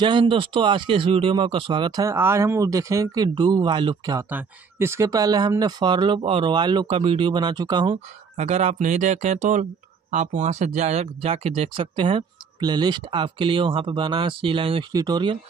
जय हिंद दोस्तों, आज के इस वीडियो में आपका स्वागत है। आज हम लोग देखेंगे कि डू वाइल लूप क्या होता है। इसके पहले हमने फॉर लूप और वाइल लूप का वीडियो बना चुका हूं। अगर आप नहीं देखें तो आप वहां से जाके देख सकते हैं। प्लेलिस्ट आपके लिए वहां पे बना है, सी लैंग्वेज ट्यूटोरियल।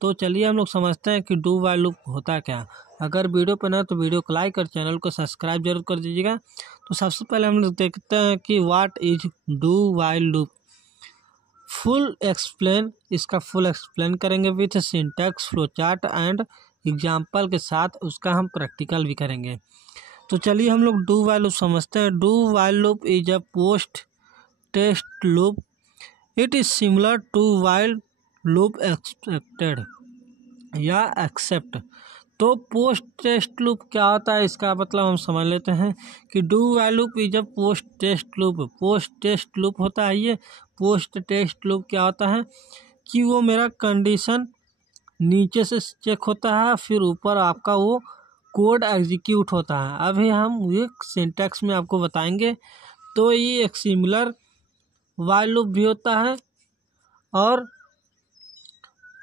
तो चलिए हम लोग समझते हैं कि डू वाइल लूप होता है क्या। अगर वीडियो पर ना तो वीडियो को लाइक और चैनल को सब्सक्राइब जरूर कर दीजिएगा। तो सबसे पहले हम लोग देखते हैं कि what is do while loop. इसका फुल एक्सप्लेन करेंगे with syntax, flow chart and example के साथ। उसका हम प्रैक्टिकल भी करेंगे। तो चलिए हम लोग डू वाइल लूप समझते हैं। Do while loop is a post test loop. It is similar to while loop expected या एक्सेप्ट। तो पोस्ट टेस्ट लूप क्या होता है, इसका मतलब हम समझ लेते हैं कि do while loop is a post test loop. Post test loop होता है ये। पोस्ट टेस्ट लूप क्या होता है कि वो मेरा कंडीशन नीचे से चेक होता है, फिर ऊपर आपका वो कोड एग्जीक्यूट होता है। अभी हम ये सिंटैक्स में आपको बताएंगे। तो ये एक सिमिलर वाइल लूप भी होता है। और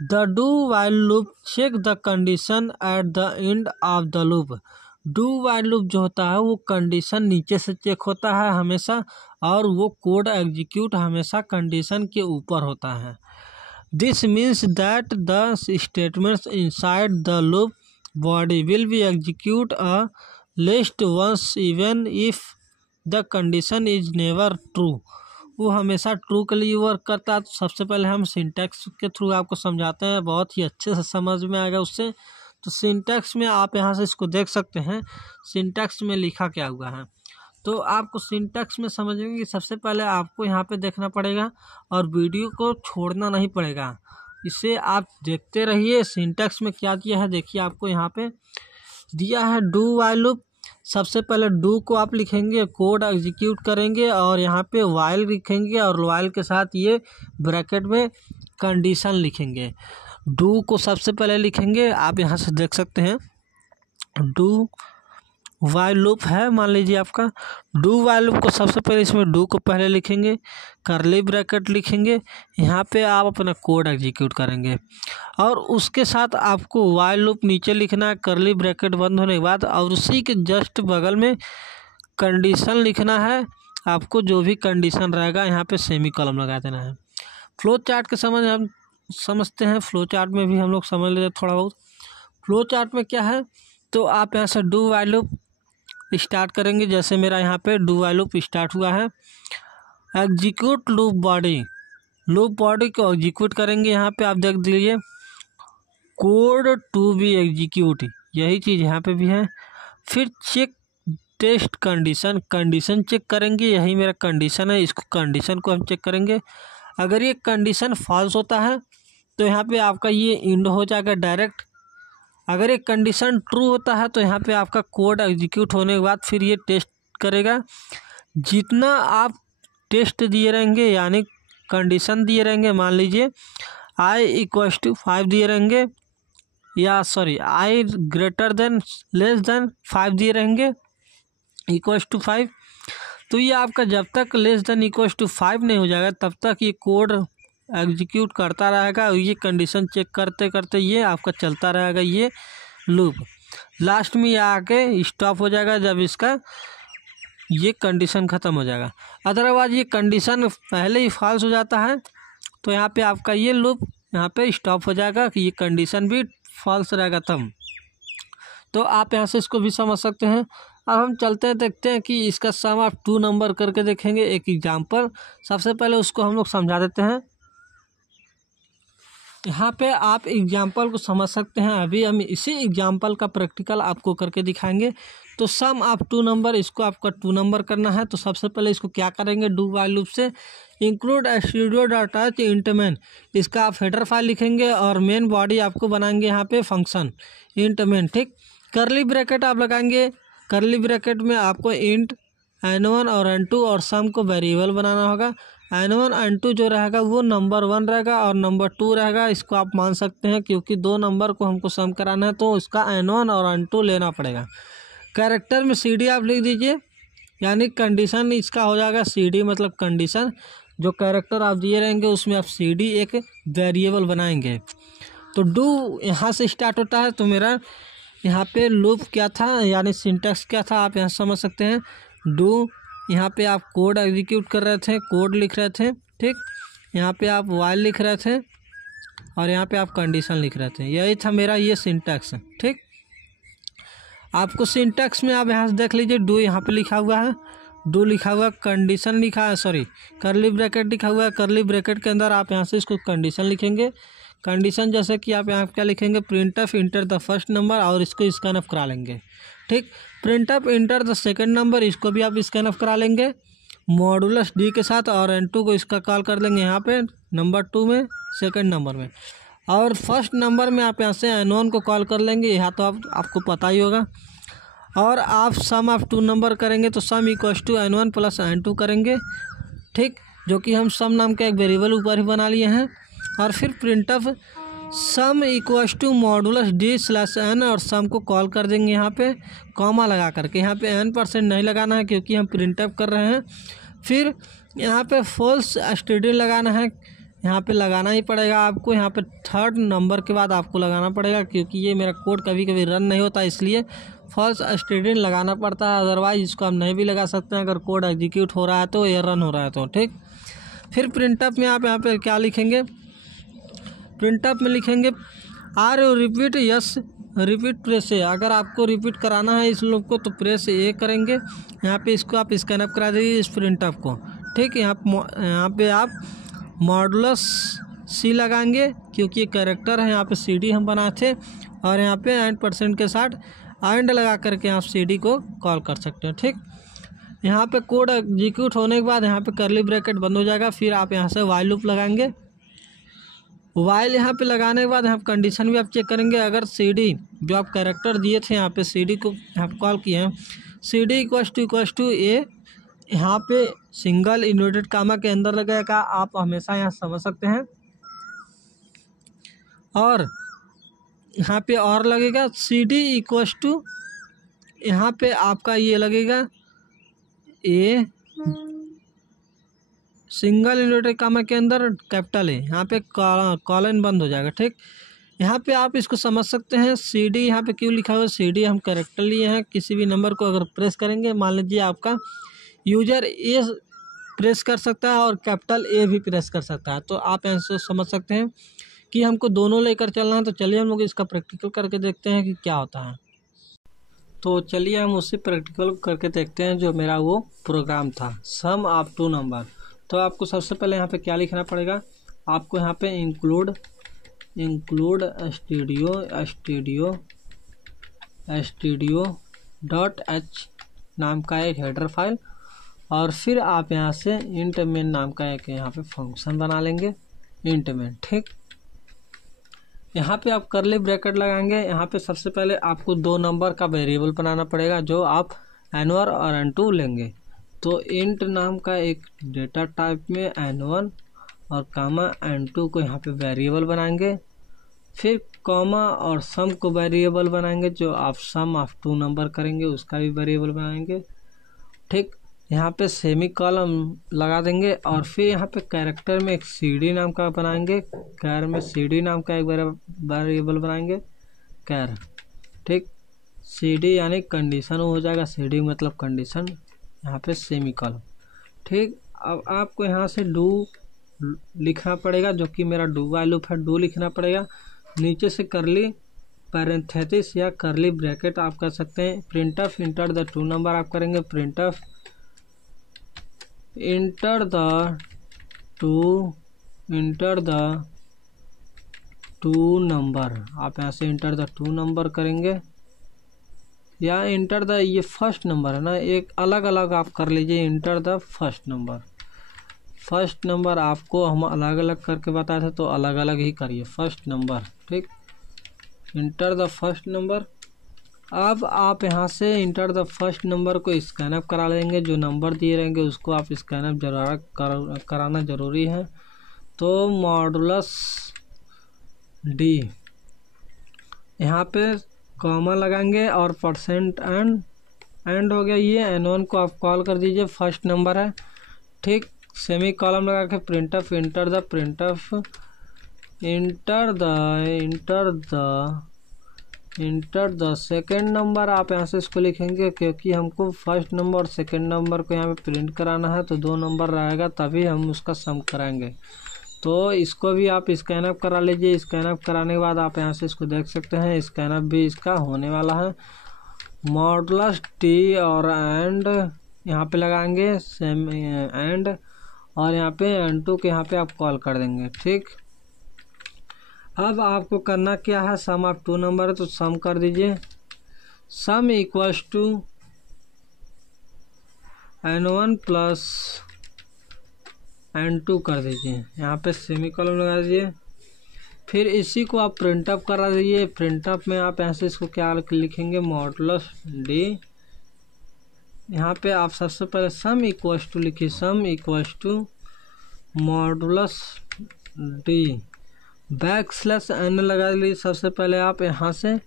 the do while loop check the condition at the end of the loop. Do while loop जो होता है वो कंडीशन नीचे से चेक होता है हमेशा, और वो कोड एग्जीक्यूट हमेशा कंडीशन के ऊपर होता है। This means that the statements inside the loop body will be execute at least once even if the condition is never true. वो हमेशा ट्रू के लिए वर्क करता है। तो सबसे पहले हम सिंटैक्स के थ्रू आपको समझाते हैं, बहुत ही अच्छे से समझ में आएगा उससे। तो सिंटैक्स में आप यहाँ से इसको देख सकते हैं, सिंटैक्स में लिखा क्या हुआ है। तो आपको सिंटैक्स में समझेंगे कि सबसे पहले आपको यहाँ पे देखना पड़ेगा और वीडियो को छोड़ना नहीं पड़ेगा। इसे आप देखते रहिए। सिंटैक्स में क्या दिया है देखिए, आपको यहाँ पे दिया है डू वाइल लूप। सबसे पहले डू को आप लिखेंगे, कोड एग्जीक्यूट करेंगे और यहाँ पे वाइल लिखेंगे, और वाइल के साथ ये ब्रैकेट में कंडीशन लिखेंगे। डू को सबसे पहले लिखेंगे, आप यहाँ से देख सकते हैं डू वाइल लूप है, मान लीजिए आपका। डू वाइल लूप को सबसे पहले इसमें डू को पहले लिखेंगे, करली ब्रैकेट लिखेंगे, यहाँ पे आप अपना कोड एग्जीक्यूट करेंगे। और उसके साथ आपको वाइल लूप नीचे लिखना है करली ब्रैकेट बंद होने के बाद, और उसी के जस्ट बगल में कंडीशन लिखना है। आपको जो भी कंडीशन रहेगा यहाँ पे सेमी कॉलम लगा देना है। फ्लो चार्ट के हम समझते हैं। फ्लो चार्ट में भी हम लोग समझ लेते हैं थोड़ा बहुत। फ्लो चार्ट में क्या है, तो आप यहाँ से डू वाइल लूप स्टार्ट करेंगे। जैसे मेरा यहाँ पे डू वाइल लूप स्टार्ट हुआ है। Execute loop body, loop body को एग्जीक्यूट करेंगे। यहाँ पे आप देख लीजिए कोड टू बी एग्जीक्यूट, यही चीज़ यहाँ पे भी है। फिर check test condition, condition check करेंगे, यही मेरा कंडीशन है, इसको कंडीशन को हम चेक करेंगे। अगर ये कंडीशन फॉल्स होता है तो यहाँ पे आपका ये एंड हो जाएगा डायरेक्ट। अगर एक कंडीशन ट्रू होता है तो यहाँ पे आपका कोड एग्जीक्यूट होने के बाद फिर ये टेस्ट करेगा। जितना आप टेस्ट दिए रहेंगे, यानी कंडीशन दिए रहेंगे, मान लीजिए i=5 दिए रहेंगे, या सॉरी i << 5 दिए रहेंगे, =5। तो ये आपका जब तक <<5 नहीं हो जाएगा तब तक ये कोड एग्जीक्यूट करता रहेगा। ये कंडीशन चेक करते करते ये आपका चलता रहेगा ये लूप। लास्ट में ये आके स्टॉप हो जाएगा जब इसका ये कंडीशन ख़त्म हो जाएगा। अदरवाइज ये कंडीशन पहले ही फॉल्स हो जाता है तो यहाँ पे आपका ये लूप यहाँ पे स्टॉप हो जाएगा कि ये कंडीशन भी फॉल्स रहेगा तब। तो आप यहाँ से इसको भी समझ सकते हैं। अब हम चलते हैं, देखते हैं कि इसका सम आप 2 नंबर करके देखेंगे। एक एग्जाम्पल, सबसे पहले उसको हम लोग समझा देते हैं। यहाँ पे आप एग्जाम्पल को समझ सकते हैं। अभी हम इसी एग्जाम्पल का प्रैक्टिकल आपको करके दिखाएंगे। तो सम ऑफ 2 नंबर, इसको आपका 2 नंबर करना है। तो सबसे पहले इसको क्या करेंगे, डू वाइल लूप से इंक्लूड studio.h इंट मेन, इसका आप हेडर फाइल लिखेंगे और मेन बॉडी आपको बनाएंगे यहाँ पे फंक्शन इंट मेन, ठीक। करली ब्रैकेट आप लगाएंगे, करली ब्रैकेट में आपको इंट n1 और n2 और सम को वेरिएबल बनाना होगा। n1 n2 जो रहेगा वो नंबर 1 रहेगा और नंबर 2 रहेगा। इसको आप मान सकते हैं क्योंकि 2 नंबर को हमको सम कराना है तो इसका n1 और n2 लेना पड़ेगा। कैरेक्टर में cd आप लिख दीजिए, यानी कंडीशन इसका हो जाएगा cd मतलब कंडीशन। जो कैरेक्टर आप दिए रहेंगे उसमें आप CD एक वेरिएबल बनाएंगे। तो डू यहाँ से स्टार्ट होता है। तो मेरा यहाँ पे लूप क्या था यानी सिंटैक्स क्या था आप यहाँ समझ सकते हैं। डू, यहाँ पे आप कोड एग्जीक्यूट कर रहे थे, कोड लिख रहे थे, ठीक। यहाँ पे आप वाइल लिख रहे थे और यहाँ पे आप कंडीशन लिख रहे थे। यही था मेरा ये सिंटैक्स, ठीक। आपको सिंटैक्स में आप यहाँ से देख लीजिए, डू यहाँ पे लिखा हुआ है, डू लिखा हुआ, कंडीशन लिखा है, सॉरी कर्ली ब्रैकेट लिखा हुआ है। कर्ली ब्रैकेट के अंदर आप यहाँ से इसको कंडीशन लिखेंगे। कंडीशन जैसे कि आप यहाँ क्या लिखेंगे, printf enter the first number, और इसको स्कैन ऑफ करा लेंगे, ठीक। Printf enter the second number, इसको भी आप स्कैन ऑफ करा लेंगे मॉडुलस डी के साथ, और N2 को इसका कॉल कर लेंगे यहाँ पे नंबर 2 में, सेकंड नंबर में। और फर्स्ट नंबर में आप यहाँ से N1 को कॉल कर लेंगे, यहाँ तो आपको पता ही होगा। और आप सम ऑफ 2 नंबर करेंगे तो सम equals to N1 plus N2 करेंगे, ठीक, जो कि हम सम नाम का एक वेरिएबल ऊपर ही बना लिए हैं। और फिर printf sum equals to modulus d slash n, और सम को कॉल कर देंगे यहाँ पे कॉमा लगा करके। यहाँ पे n% नहीं लगाना है क्योंकि हम प्रिंटअप कर रहे हैं। फिर यहाँ पे फॉल्स स्टेटमेंट लगाना है, यहाँ पे लगाना ही पड़ेगा आपको। यहाँ पे थर्ड नंबर के बाद आपको लगाना पड़ेगा क्योंकि ये मेरा कोड कभी कभी रन नहीं होता, इसलिए फॉल्स स्टेटमेंट लगाना पड़ता है। अदरवाइज इसको हम नहीं भी लगा सकते हैं अगर कोड एग्जीक्यूट हो रहा है तो या रन हो रहा है तो, ठीक। फिर प्रिंटअप में आप यहाँ पे क्या लिखेंगे, प्रिंटअप में लिखेंगे R repeat yes repeat press A. अगर आपको रिपीट कराना है इस लूप को तो प्रेस ए करेंगे। यहाँ पे इसको आप स्कैन अप करा दीजिए इस प्रिंटअप को, ठीक। यहाँ पे आप मॉडुलस सी लगाएंगे क्योंकि ये कैरेक्टर है, यहाँ पे CD हम बनाए थे। और यहाँ पे %% के साथ एंड लगा करके आप CD को कॉल कर सकते हैं, ठीक। यहाँ पे कोड एग्जीक्यूट होने के बाद यहाँ पे कर्ली ब्रैकेट बंद हो जाएगा। फिर आप यहाँ से वाइल लूप लगाएंगे। वाइल यहाँ पे लगाने के बाद यहाँ कंडीशन भी आप चेक करेंगे। अगर CD जो आप कैरेक्टर दिए थे यहाँ पे CD को यहाँ पे कॉल किए हैं, CD इक्वल्स टू ए, यहाँ पे सिंगल इन्वर्टेड कामा के अंदर लगेगा, आप हमेशा यहाँ समझ सकते हैं। और यहाँ पे और लगेगा CD इक्वल्स टू, यहाँ पे आपका ये लगेगा ए सिंगल इन्वर्टेड कामा के अंदर कैपिटल है, यहाँ पे कॉलन बंद हो जाएगा, ठीक। यहाँ पे आप इसको समझ सकते हैं। CD यहाँ पे क्यों लिखा हुआ है, CD हम कैरेक्टर लिए हैं। किसी भी नंबर को अगर प्रेस करेंगे, मान लीजिए आपका यूजर ए प्रेस कर सकता है और कैपिटल ए भी प्रेस कर सकता है, तो आप ऐसे समझ सकते हैं कि हमको दोनों लेकर चलना है। तो चलिए हम लोग इसका प्रैक्टिकल करके देखते हैं कि क्या होता है। तो चलिए हम उसी प्रैक्टिकल करके देखते हैं जो मेरा वो प्रोग्राम था, सम ऑफ 2 नंबर। तो आपको सबसे पहले यहाँ पे क्या लिखना पड़ेगा, आपको यहाँ पे इंक्लूड stdio.h नाम का एक हेडर फाइल, और फिर आप यहाँ से इंट मेन नाम का एक यहाँ पे फंक्शन बना लेंगे, इंट मेन, ठीक। यहाँ पे आप कर्ली ब्रैकेट लगाएंगे। यहाँ पे सबसे पहले आपको 2 नंबर का वेरिएबल बनाना पड़ेगा जो आप N1 और N2 लेंगे। तो इंट नाम का एक डेटा टाइप में N1 और कामा N2 को यहाँ पे वेरिएबल बनाएंगे। फिर कॉमा और सम को वेरिएबल बनाएंगे, जो आप सम ऑफ 2 नंबर करेंगे उसका भी वेरिएबल बनाएंगे, ठीक। यहाँ पे सेमी कॉलम लगा देंगे। और फिर यहाँ पे कैरेक्टर में एक CD नाम का बनाएंगे, कैर में CD नाम का एक वेरिएबल बनाएंगे, कैर, ठीक। CD यानी कंडीशन हो जाएगा, CD मतलब कंडीशन, यहाँ पे सेमी कॉलम, ठीक। अब आपको यहाँ से डू लिखना पड़ेगा, जो कि मेरा डू वाइल लूप है, डू लिखना पड़ेगा। नीचे से कर्ली पैरेंथेसिस या कर्ली ब्रैकेट आप कर सकते हैं। प्रिंटफ इंटर द 2 नंबर आप करेंगे, printf enter the two number, आप यहाँ से इंटर द 2 नंबर करेंगे, या इंटर द, ये फर्स्ट नंबर है ना, एक अलग अलग आप कर लीजिए, enter the first number. First number आपको हम अलग अलग करके बताए थे तो अलग अलग ही करिए, फर्स्ट नंबर, ठीक। Enter the first number. अब आप यहाँ से इंटर द फर्स्ट नंबर को स्कैनअप करा लेंगे। जो नंबर दिए रहेंगे उसको आप स्कैनअप कराना ज़रूरी है। तो मॉडुलस डी, यहाँ पे कॉमा लगाएंगे और % एंड हो गया। ये N1 को आप कॉल कर दीजिए, फर्स्ट नंबर है, ठीक। सेमी कॉलम लगा के printf enter the printf enter the second number. आप यहाँ से इसको लिखेंगे क्योंकि हमको फर्स्ट नंबर और सेकेंड नंबर को यहाँ पे प्रिंट कराना है, तो 2 नंबर रहेगा तभी हम उसका सम कराएंगे। तो इसको भी आप स्कैन अप करा लीजिए। स्कैन अप कराने के बाद आप यहाँ से इसको देख सकते हैं, स्कैन अप भी इसका होने वाला है। मॉडुलस टी और एंड यहाँ पे लगाएंगे सेम एंड, और यहाँ पे N2 के यहाँ पे आप कॉल कर देंगे। ठीक, अब आपको करना क्या है, सम ऑफ 2 नंबर है तो सम कर दीजिए। सम equals to N1 plus N2 कर दीजिए। यहाँ पे सेमी कॉलम लगा दीजिए। फिर इसी को आप प्रिंटअप करा दीजिए। प्रिंटअप में आप ऐसे इसको क्या लिखेंगे, मॉडुलस डी। यहाँ पे आप सबसे पहले सम इक्वल्स टू लिखिए, sum equals to modulus d \n लगा लीजिए। सबसे पहले आप यहाँ से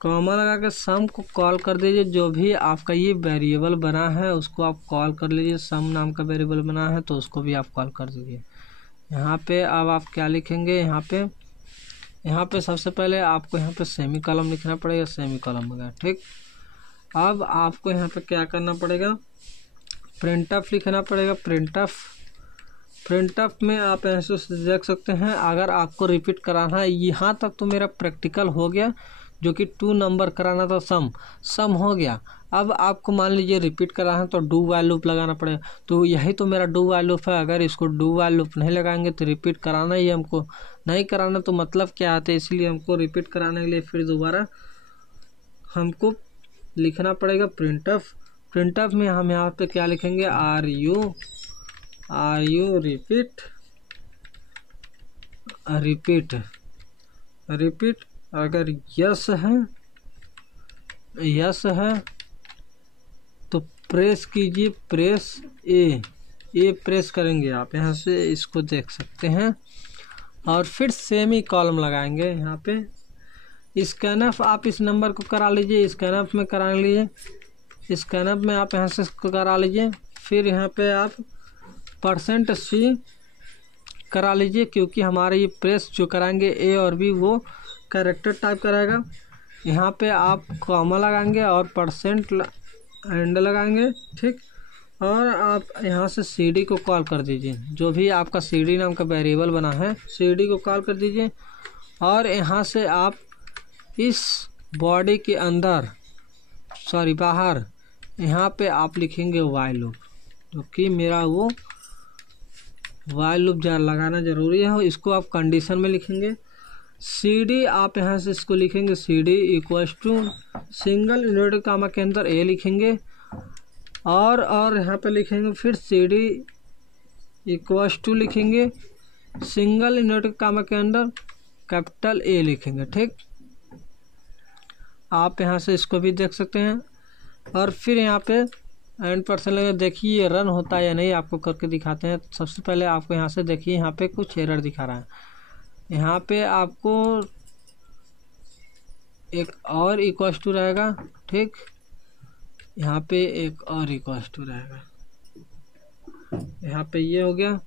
कॉमा लगा के सम को कॉल कर दीजिए। जो भी आपका ये वेरिएबल बना है उसको आप कॉल कर लीजिए। सम नाम का वेरिएबल बना है तो उसको भी आप कॉल कर दीजिए। यहाँ पे अब आप क्या लिखेंगे, यहाँ पे सबसे पहले आपको यहाँ पे सेमी कॉलम लिखना पड़ेगा, सेमी कॉलम वगैरह। ठीक, अब आपको यहाँ पे क्या करना पड़ेगा, प्रिंटअप लिखना पड़ेगा। प्रिंटअप में आप ऐसे देख सकते हैं। अगर आपको रिपीट कराना है, यहाँ तक तो मेरा प्रैक्टिकल हो गया, जो कि 2 नंबर कराना था, सम हो गया। अब आपको मान लीजिए रिपीट कराना है तो डू वाइल लूप लगाना पड़ेगा। तो यही तो मेरा डू वाइल लूप है। अगर इसको डू वाइल लूप नहीं लगाएंगे तो रिपीट कराना ही हमको नहीं कराना, तो मतलब क्या आते, इसलिए हमको रिपीट कराने के लिए फिर दोबारा हमको लिखना पड़ेगा प्रिंटअप में हम यहाँ पे क्या लिखेंगे, आर यू रिपीट। अगर यस है तो प्रेस कीजिए, प्रेस ए प्रेस करेंगे आप, यहाँ से इसको देख सकते हैं। और फिर सेमी कॉलम लगाएंगे। यहाँ पे स्कैनअप आप इस नंबर को करा लीजिए, स्कैनअप में करा लीजिए। स्कैनअप में आप यहाँ से इसको करा लीजिए। फिर यहाँ पे आप %C करा लीजिए, क्योंकि हमारे ये प्रेस जो कराएंगे ए और बी वो कैरेक्टर टाइप कराएगा। यहाँ पे आप कॉमा लगाएंगे और %एंड लगाएंगे। ठीक, और आप यहाँ से CD को कॉल कर दीजिए। जो भी आपका CD नाम का वेरिएबल बना है, CD को कॉल कर दीजिए। और यहाँ से आप इस बॉडी के अंदर बाहर यहाँ पे आप लिखेंगे वाइल लूप, क्योंकि मेरा वो वाइल लूप लगाना जरूरी है। इसको आप कंडीशन में लिखेंगे। CD आप यहाँ से इसको लिखेंगे, CD equals to single inverted comma के अंदर A लिखेंगे, और यहाँ पे लिखेंगे फिर CD इक्वल्स टू लिखेंगे, सिंगल इन्वर्टेड कामा के अंदर कैपिटल A लिखेंगे। ठीक, आप यहाँ से इसको भी देख सकते हैं। और फिर यहाँ पे एंड % लगे। देखिए ये रन होता है या नहीं, आपको करके दिखाते हैं। सबसे पहले आपको यहाँ से देखिए, यहाँ पे कुछ एरर दिखा रहा है। यहाँ पे आपको एक और इक्वल्स टू रहेगा। ठीक, यहाँ पे एक और इक्वल्स टू रहेगा। यहाँ पे ये हो गया।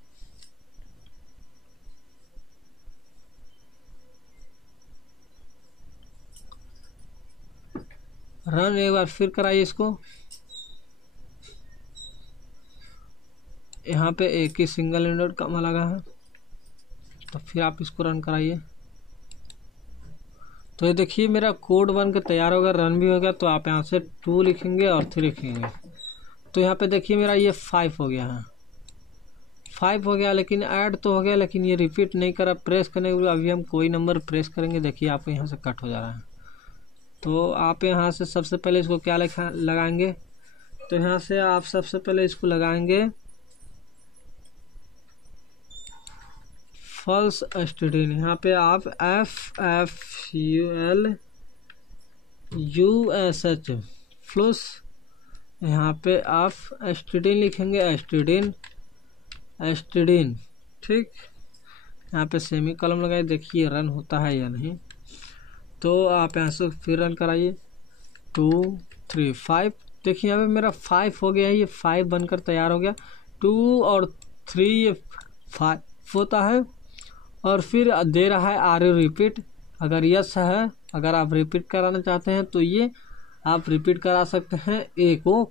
रन एक बार फिर कराइए इसको। यहाँ पे एक ही सिंगल इन्वर्टेड कामा लगा है, तो फिर आप इसको रन कराइए। तो ये देखिए मेरा कोड बन के तैयार हो गया, रन भी हो गया। तो आप यहाँ से 2 लिखेंगे और 3 लिखेंगे। तो यहाँ पे देखिए मेरा ये 5 हो गया है, 5 हो गया। लेकिन ऐड तो हो गया, लेकिन ये रिपीट नहीं करा। प्रेस करने के लिए अभी हम कोई नंबर प्रेस करेंगे, देखिए आपको यहाँ से कट हो जा रहा है। तो आप यहाँ से सबसे पहले इसको क्या लगाएंगे, तो यहाँ से आप सबसे पहले इसको लगाएंगे फॉल्स स्टूडेंट। यहाँ पे आप FFULUSH फ्लूस, यहाँ पे आप स्टूडेंट लिखेंगे, स्टूडेंट। ठीक, यहाँ पे सेमी कॉलम लगाए। देखिए रन होता है या नहीं। तो आप यहाँ से फिर रन कराइए। 2 3 5। देखिए यहाँ पे मेरा 5 हो गया है, ये 5 बनकर तैयार हो गया। 2 और 3 ये 5 होता है। और फिर दे रहा है आर यू रिपीट, अगर यस है, अगर आप रिपीट कराना चाहते हैं तो ये आप रिपीट करा सकते हैं। ए को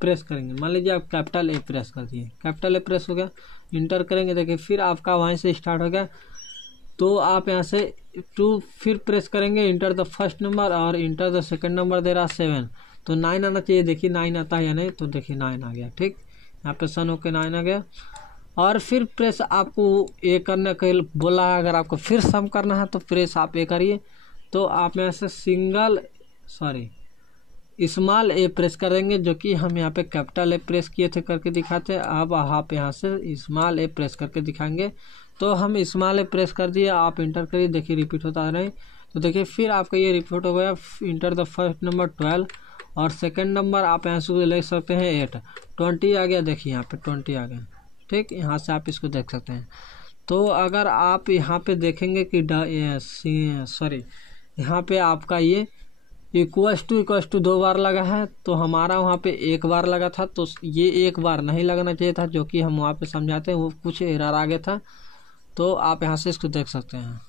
प्रेस करेंगे, मान लीजिए आप कैपिटल ए प्रेस कर दिए, कैपिटल ए प्रेस हो गया, इंटर करेंगे, देखिए फिर आपका वहीं से स्टार्ट हो गया। तो आप यहाँ से 2 फिर प्रेस करेंगे, इंटर द फर्स्ट नंबर और इंटर द सेकंड नंबर दे रहा 7, तो 9 आना चाहिए, देखिए 9 आता है या नहीं, तो देखिए 9 आ गया। ठीक, यहाँ पे सन होके 9 आ गया। और फिर प्रेस आपको ए करने के बोला है, अगर आपको फिर सम करना है तो प्रेस आप ए करिए। तो आप यहाँ से स्मॉल ए प्रेस करेंगे, जो कि हम यहाँ पे कैपिटल ए प्रेस किए थे करके दिखाते हैं। अब आप यहाँ से स्मॉल ए प्रेस करके दिखाएंगे, तो हम स्मॉल ए प्रेस कर दिए, आप इंटर करिए, देखिए रिपीट होता रहे। तो देखिए फिर आपका ये रिपीट हो गया, इंटर द फर्स्ट नंबर 12 और सेकंड नंबर आप यहाँ से ले सकते हैं 8, 20 आ गया, देखिए यहाँ पे 20 आ गया। ठीक, यहाँ से आप इसको देख सकते हैं। तो अगर आप यहाँ पे देखेंगे कि यहाँ पे आपका ये इक्वस टू 2 बार लगा है, तो हमारा वहाँ पे 1 बार लगा था, तो ये 1 बार नहीं लगना चाहिए था, जो कि हम वहाँ पे समझाते हैं, वो कुछ एरर आ गया था। तो आप यहाँ से इसको देख सकते हैं।